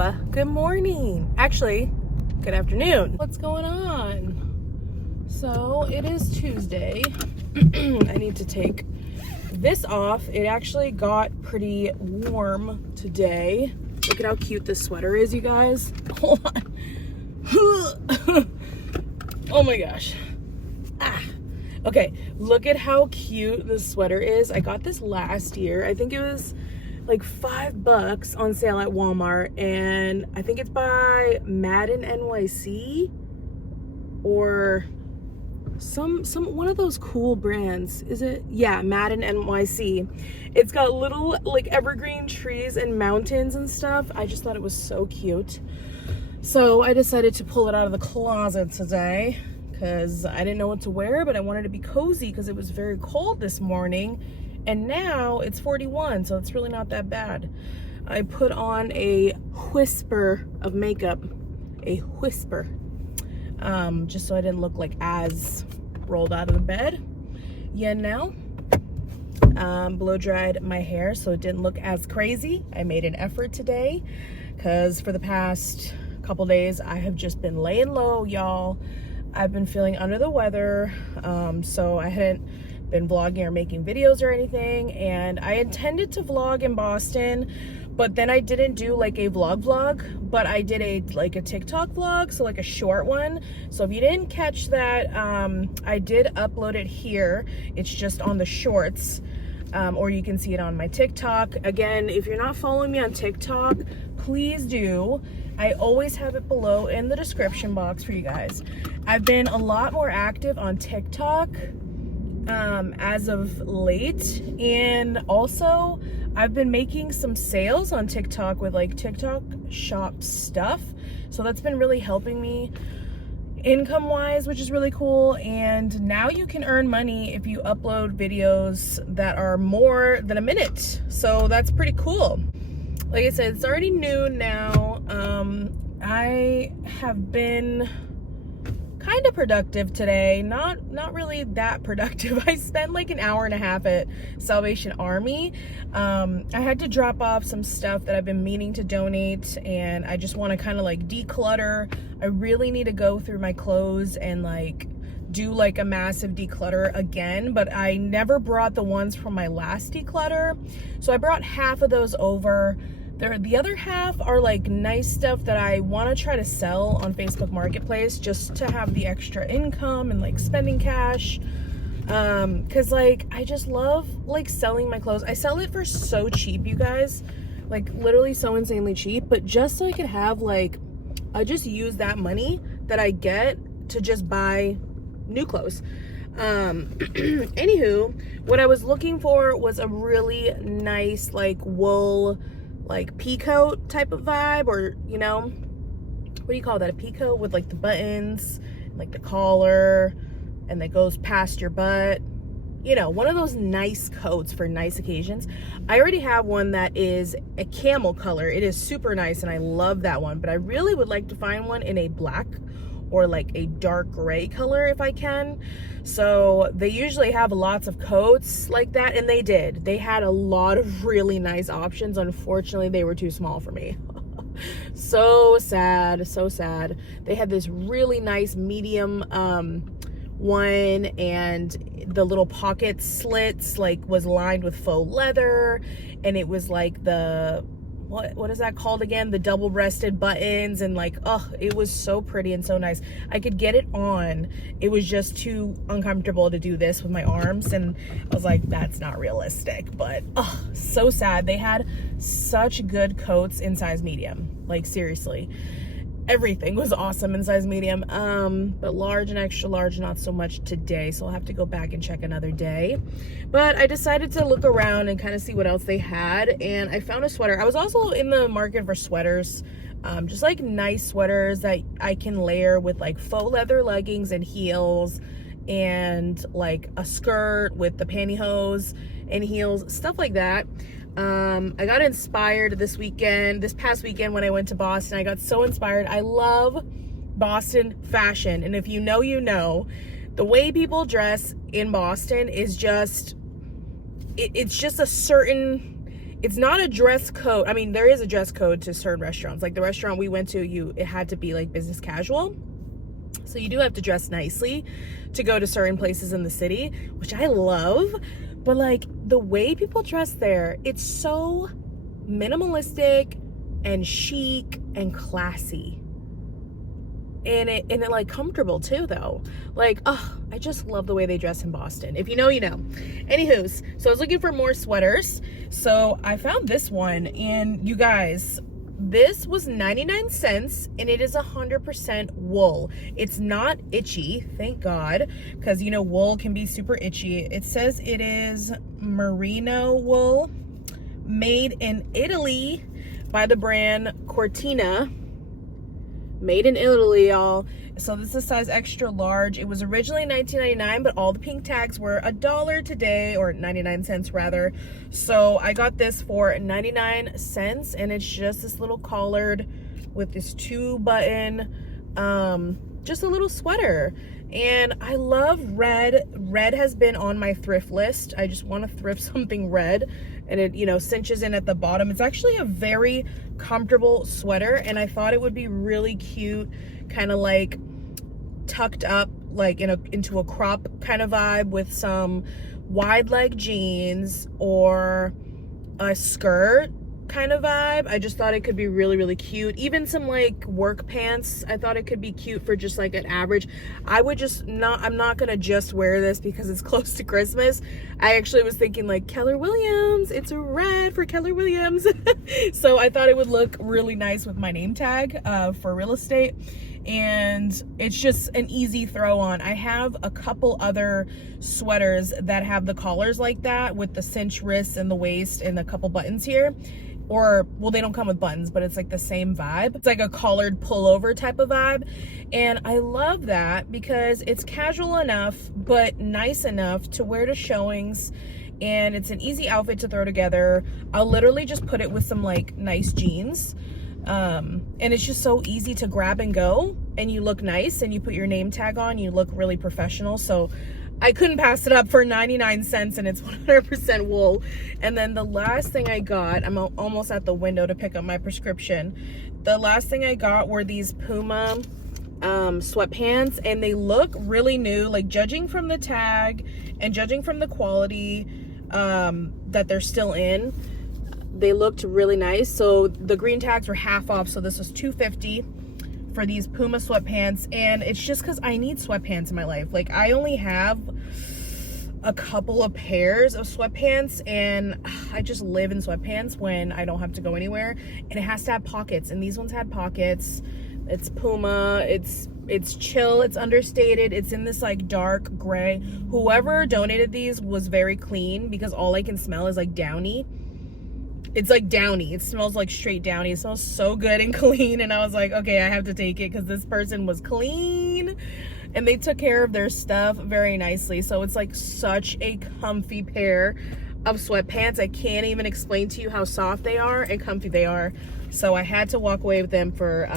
Good morning. Actually, good afternoon. What's going on? So it is Tuesday. I need to take this off. It actually got pretty warm today. Look at how cute this sweater is, you guys. Hold on. Oh my gosh. Okay, look at how cute this sweater is. I got this last year. I think it was like $5 on sale at Walmart, and I think it's by Madden NYC or some one of those cool brands. Is it? Yeah, Madden NYC. It's got little like evergreen trees and mountains and stuff. I just thought it was so cute. So I decided to pull it out of the closet today because I didn't know what to wear, but I wanted to be cozy because it was very cold this morning. And now it's 41, so it's really not that bad. I put on a whisper of makeup, just so I didn't look like as rolled out of the bed. Yeah, now, blow dried my hair so it didn't look as crazy. I made an effort today because for the past couple days I have just been laying low, y'all. I've been feeling under the weather, so I hadn't been vlogging or making videos or anything, and I intended to vlog in Boston, but then I didn't do like a vlog, but I did a TikTok vlog, so like a short one. So if you didn't catch that, I did upload it here. It's just on the shorts, or you can see it on my TikTok. Again, if you're not following me on TikTok, please do. I always have it below in the description box for you guys. I've been a lot more active on TikTok as of late, and also I've been making some sales on TikTok with like TikTok shop stuff, so that's been really helping me income wise, which is really cool. And now you can earn money if you upload videos that are more than a minute, so that's pretty cool. Like I said, it's already noon now. I have been kind of productive today, not really that productive. I spent like an hour and a half at Salvation Army. I had to drop off some stuff that I've been meaning to donate, and I just want to kind of like declutter. I really need to go through my clothes and like do like a massive declutter again, but I never brought the ones from my last declutter, so I brought half of those over. The other half are like nice stuff that I want to try to sell on Facebook Marketplace just to have the extra income and like spending cash, because like I just love like selling my clothes. I sell it for so cheap, you guys, like literally so insanely cheap, but just so I could have like, I just use that money that I get to just buy new clothes. Anywho, what I was looking for was a really nice like wool like peacoat type of vibe, or you know, what do you call that, a peacoat with like the buttons and like the collar and that goes past your butt, you know, one of those nice coats for nice occasions. I already have one that is a camel color. It is super nice and I love that one, but I really would like to find one in a black or like a dark gray color if I can. So they usually have lots of coats like that, and they had a lot of really nice options. Unfortunately, they were too small for me. So sad, so sad. They had this really nice medium one, and the little pocket slits like was lined with faux leather, and it was like the what is that called again? The double-breasted buttons, and like, oh, it was so pretty and so nice. I could get it on. It was just too uncomfortable to do this with my arms, and I was like, that's not realistic. But oh, so sad. They had such good coats in size medium. Like seriously, everything was awesome in size medium. But large and extra large, not so much today, so I'll have to go back and check another day. But I decided to look around and kind of see what else they had, and I found a sweater. I was also in the market for sweaters, just like nice sweaters that I can layer with like faux leather leggings and heels, and like a skirt with the pantyhose and heels, stuff like that. I got inspired this past weekend when I went to Boston. I got so inspired. I love Boston fashion, and if you know, you know, the way people dress in Boston is just, it's just a certain it's not a dress code. I mean, there is a dress code to certain restaurants. Like the restaurant we went to, it had to be like business casual. So you do have to dress nicely to go to certain places in the city, which I love. But like the way people dress there, it's so minimalistic and chic and classy. And it like comfortable too though. Like, oh, I just love the way they dress in Boston. If you know, you know. Anywho's, so I was looking for more sweaters. So I found this one, and you guys, this was 99 cents, and it is 100% wool. It's not itchy, thank God, because you know wool can be super itchy. It says it is merino wool, made in Italy by the brand Cortina. Made in Italy, y'all. So this is size extra large. It was originally $19.99, but all the pink tags were $1 today, or 99 cents rather. So I got this for 99 cents, and it's just this little collared with this 2-button, just a little sweater. And I love red. Red has been on my thrift list. I just want to thrift something red, and it, you know, cinches in at the bottom. It's actually a very comfortable sweater, and I thought it would be really cute, kind of like tucked up like into a crop kind of vibe with some wide leg jeans or a skirt kind of vibe. I just thought it could be really, really cute. Even some like work pants, I thought it could be cute for just like an average. I'm not gonna just wear this because it's close to Christmas. I actually was thinking like Keller Williams, it's a red for Keller Williams. So I thought it would look really nice with my name tag for real estate. And it's just an easy throw on. I have a couple other sweaters that have the collars like that with the cinch wrists and the waist and a couple buttons here. Or, well, they don't come with buttons, but it's like the same vibe. It's like a collared pullover type of vibe. And I love that because it's casual enough, but nice enough to wear to showings. And it's an easy outfit to throw together. I'll literally just put it with some like nice jeans. And it's just so easy to grab and go, and you look nice, and you put your name tag on, you look really professional. So I couldn't pass it up for 99 cents, and it's 100% wool. And then the last thing I got, I'm almost at the window to pick up my prescription. The last thing I got were these Puma sweatpants, and they look really new, like judging from the tag and judging from the quality that they're still in. They looked really nice. So the green tags were half off, so this was $2.50 for these Puma sweatpants. And it's just because I need sweatpants in my life. Like, I only have a couple of pairs of sweatpants, and I just live in sweatpants when I don't have to go anywhere. And it has to have pockets, and these ones had pockets. It's Puma, it's chill, it's understated, it's in this like dark gray. Whoever donated these was very clean, because all I can smell is like Downy. It's like Downy. It smells like straight Downy. It smells so good and clean. And I was like, okay, I have to take it because this person was clean. And they took care of their stuff very nicely. So it's like such a comfy pair of sweatpants. I can't even explain to you how soft they are and comfy they are. So I had to walk away with them for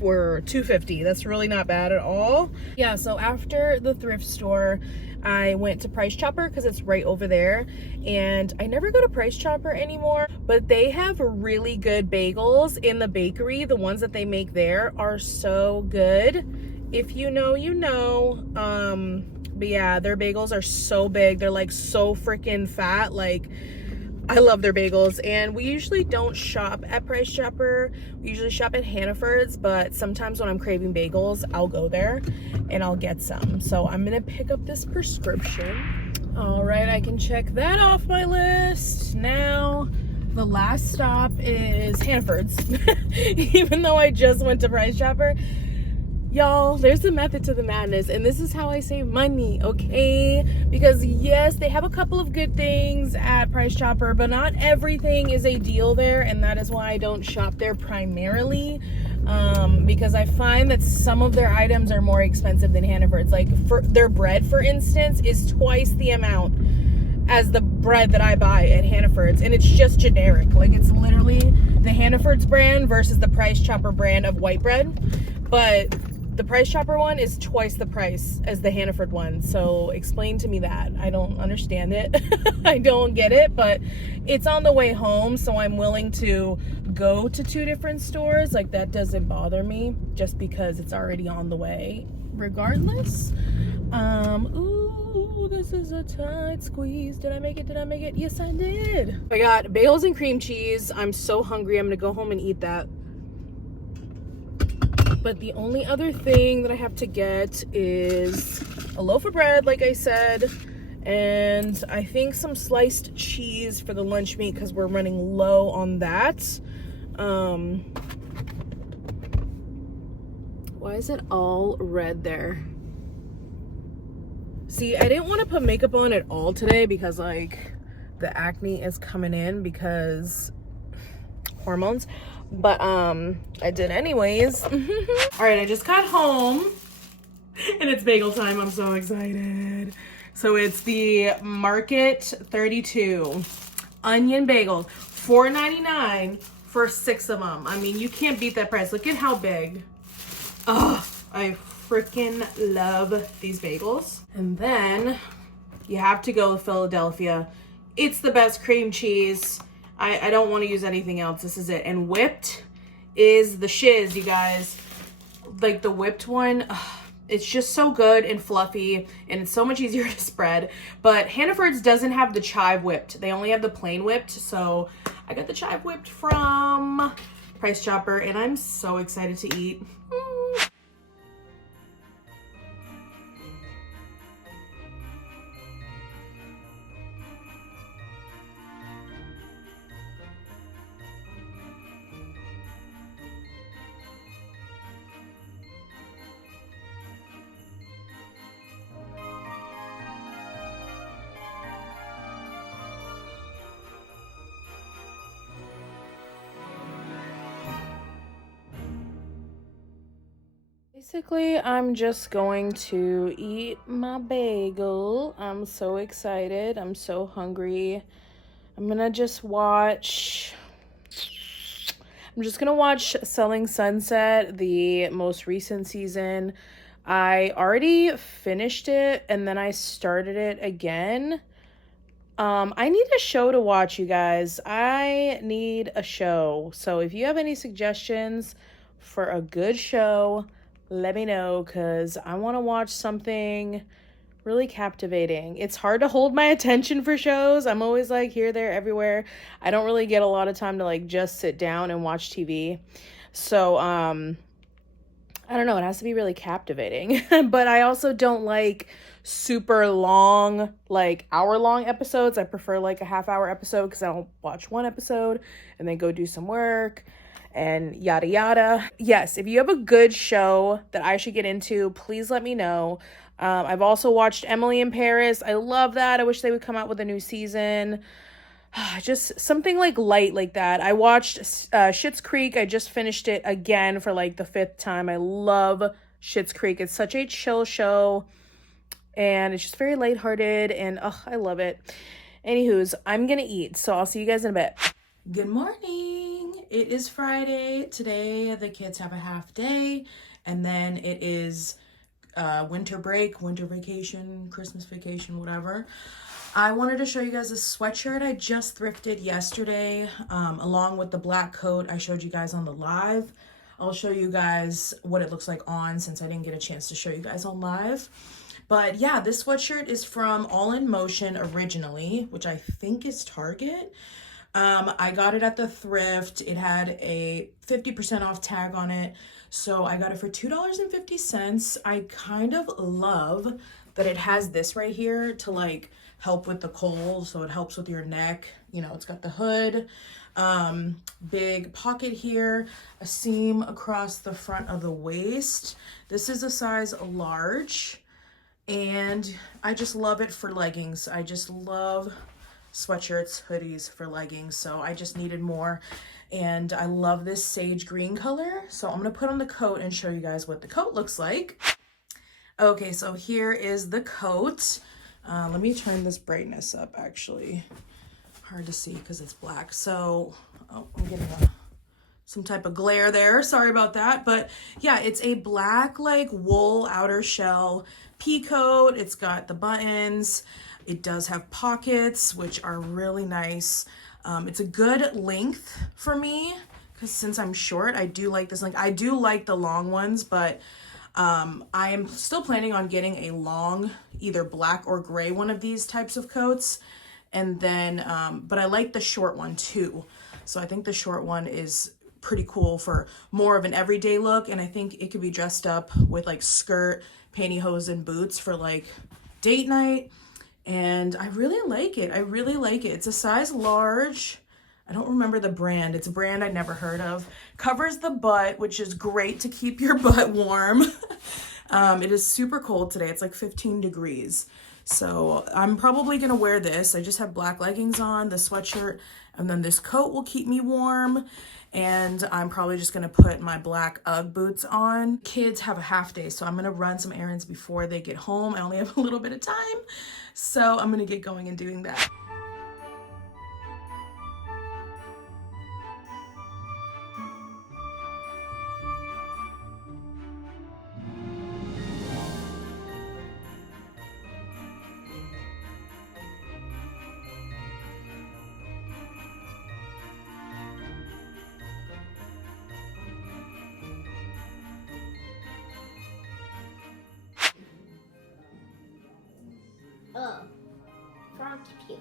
$2.50. That's really not bad at all. Yeah, so after the thrift store, I went to Price Chopper because it's right over there, and I never go to Price Chopper anymore, but they have really good bagels in the bakery. The ones that they make there are so good. If you know, you know. But yeah, their bagels are so big. They're like so freaking fat. Like, I love their bagels. And we usually don't shop at Price Chopper. We usually shop at Hannaford's, but sometimes when I'm craving bagels, I'll go there and I'll get some. So I'm gonna pick up this prescription. All right, I can check that off my list. Now, the last stop is Hannaford's. Even though I just went to Price Chopper. Y'all, there's a method to the madness, and this is how I save money, okay? Because yes, they have a couple of good things at Price Chopper, but not everything is a deal there, and that is why I don't shop there primarily, because I find that some of their items are more expensive than Hannaford's. Like, for their bread, for instance, is twice the amount as the bread that I buy at Hannaford's, and it's just generic. Like, it's literally the Hannaford's brand versus the Price Chopper brand of white bread. But the Price Chopper one is twice the price as the Hannaford one. So explain to me that. I don't understand it. I don't get it, but it's on the way home, so I'm willing to go to 2 different stores. Like, that doesn't bother me just because it's already on the way regardless. Ooh, this is a tight squeeze. Did I make it? Did I make it? Yes, I did. I got bagels and cream cheese. I'm so hungry. I'm gonna go home and eat that. But the only other thing that I have to get is a loaf of bread, like I said, and I think some sliced cheese for the lunch meat because we're running low on that. Why is it all red there? See, I didn't want to put makeup on at all today because, like, the acne is coming in because hormones. But I did anyways. All right, I just got home and it's bagel time. I'm so excited. So it's the Market 32 onion bagels, $4.99 for 6 of them. I mean, you can't beat that price. Look at how big. Oh, I freaking love these bagels. And then you have to go to Philadelphia. It's the best cream cheese. I don't want to use anything else. This is it. And whipped is the shiz, you guys. Like the whipped one, it's just so good and fluffy, and it's so much easier to spread. But Hannaford's doesn't have the chive whipped. They only have the plain whipped. So I got the chive whipped from Price Chopper, and I'm so excited to eat. Basically, I'm just going to eat my bagel. I'm so excited. I'm so hungry. I'm gonna just watch... I'm just gonna watch Selling Sunset, the most recent season. I already finished it, and then I started it again. I need a show to watch, you guys. I need a show. So if you have any suggestions for a good show, let me know, because I want to watch something really captivating. It's hard to hold my attention for shows. I'm always like here, there, everywhere. I don't really get a lot of time to like just sit down and watch TV. So, I don't know. It has to be really captivating. But I also don't like super long, like hour-long episodes. I prefer like a half-hour episode because I'll watch one episode and then go do some work and yada yada. Yes, if you have a good show that I should get into, please let me know. I've also watched Emily in Paris. I love that. I wish they would come out with a new season. Just something like light like that. I watched Schitt's Creek. I just finished it again for like the 5th time. I love Schitt's Creek. It's such a chill show, and it's just very lighthearted, and I love it. Anywho's, I'm gonna eat, so I'll see you guys in a bit. Good morning. It is Friday. Today the kids have a half day, and then it is winter break, winter vacation, Christmas vacation, whatever. I wanted to show you guys a sweatshirt I just thrifted yesterday, along with the black coat I showed you guys on the live. I'll show you guys what it looks like on, since I didn't get a chance to show you guys on live. But yeah, this sweatshirt is from All in Motion originally, which I think is Target. I got it at the thrift. It had a 50% off tag on it, so I got it for $2.50. I kind of love that it has this right here to like help with the cold, so it helps with your neck. You know, it's got the hood, big pocket here, a seam across the front of the waist. This is a size large, and I just love it for leggings. I just love sweatshirts, hoodies for leggings, so I just needed more. And I love this sage green color, so I'm gonna put on the coat and show you guys what the coat looks like. Okay, so here is the coat. Let me turn this brightness up, actually. Hard to see because it's black. So, I'm getting a some type of glare there. Sorry about that. But yeah, it's a black like wool outer shell pea coat. It's got the buttons. It does have pockets, which are really nice. It's a good length for me because since I'm short, I do like this length. I do like the long ones, but I am still planning on getting a long, either black or gray one of these types of coats. And then, but I like the short one too. So I think the short one is pretty cool for more of an everyday look. And I think it could be dressed up with like skirt, pantyhose, and boots for like date night. And I really like it. I really like it. It's a size large. I don't remember the brand. It's a brand I'd never heard of. Covers the butt, which is great to keep your butt warm. It is super cold today. It's like 15 degrees. So I'm probably going to wear this. I just have black leggings on, the sweatshirt, and then this coat will keep me warm. And I'm probably just going to put my black Ugg boots on. Kids have a half day, so I'm going to run some errands before they get home. I only have a little bit of time, so I'm going to get going and doing that. Oh, frog puke.